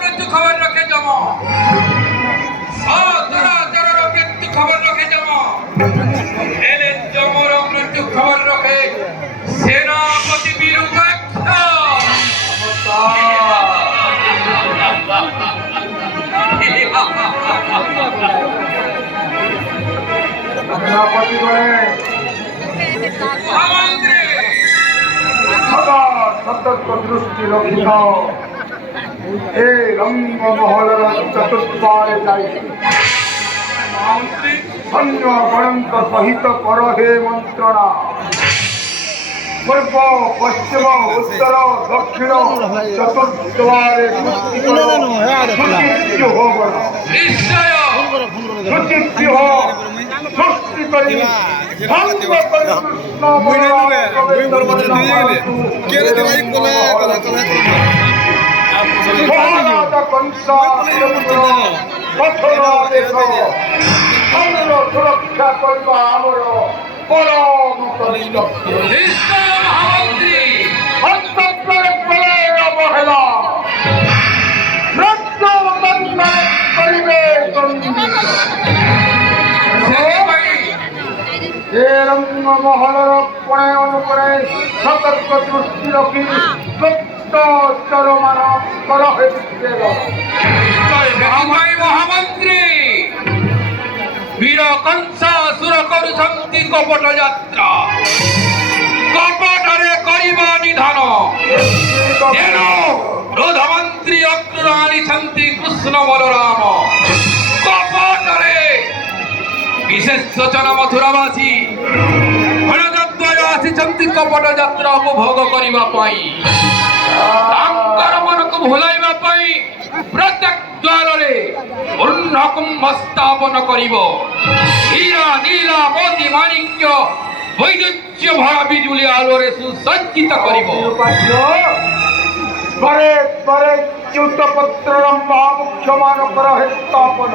মৃত্যু খবর রাখে জমা, মৃত্যু খবর রাখে জমা, এলে জমর মৃত্যু খবর রাখে সেনাপতি বীরুপাক্ষ। মহামন্ত্রী সতর্ক দৃষ্টি রক্ষিত এ রঙ্গমহলর চতুর্দ্বারে যাই সৈন্য গণন্ত সহিত কর হে মন্ত্রণা। পূর্ব পশ্চিম উত্তর দক্ষিণ চতুর্দ্বারে সৃষ্টি করি সুরক্ষা করবা আমার পরম মহামন্ত্রী অবহেলা করিবে মহলর পরে অনুপরে সতর্ক দৃষ্টি রক্ষি সত্য চরমান কর মহামন্ত্রী বীর কংসা সুর করুছন্তি কপট যাত্রা, কপটরে করিবা নিধান। তেণু প্রধানমন্ত্রী অগ্র আনিছন্তি কৃষ্ণ বলরাম, কপটরে বিশেষ সূচনা মথুরাবাসী গণযদ্বয় আসিছন্তি কপଟ যাত্ରା উপভୋଗ କରିବା ପାଇଁ। ତାଙ୍କର ମନକୁ ଭୁଲାଇବା ପାଇଁ ପ୍ରତ୍ୟେକ ଦ୍ୱାରରେ ପୂର୍ଣ୍ଣକୁମ୍ଭ ସ୍ଥାପନ କରିବ। ହୀରା ନୀଳା ମୋତି ମାଣିକ୍ୟ ବୈଦୁଜ୍ୟ ଭରା ବିଜୁଳି ଆଲୋରେ ସୁସଜ୍ଜିତ କରିବ। ପରେ ପରେ ଚ୍ୟୁତ ପତ୍ରର ମହାମୁଖ୍ୟମାନଙ୍କର ସ୍ଥାପନ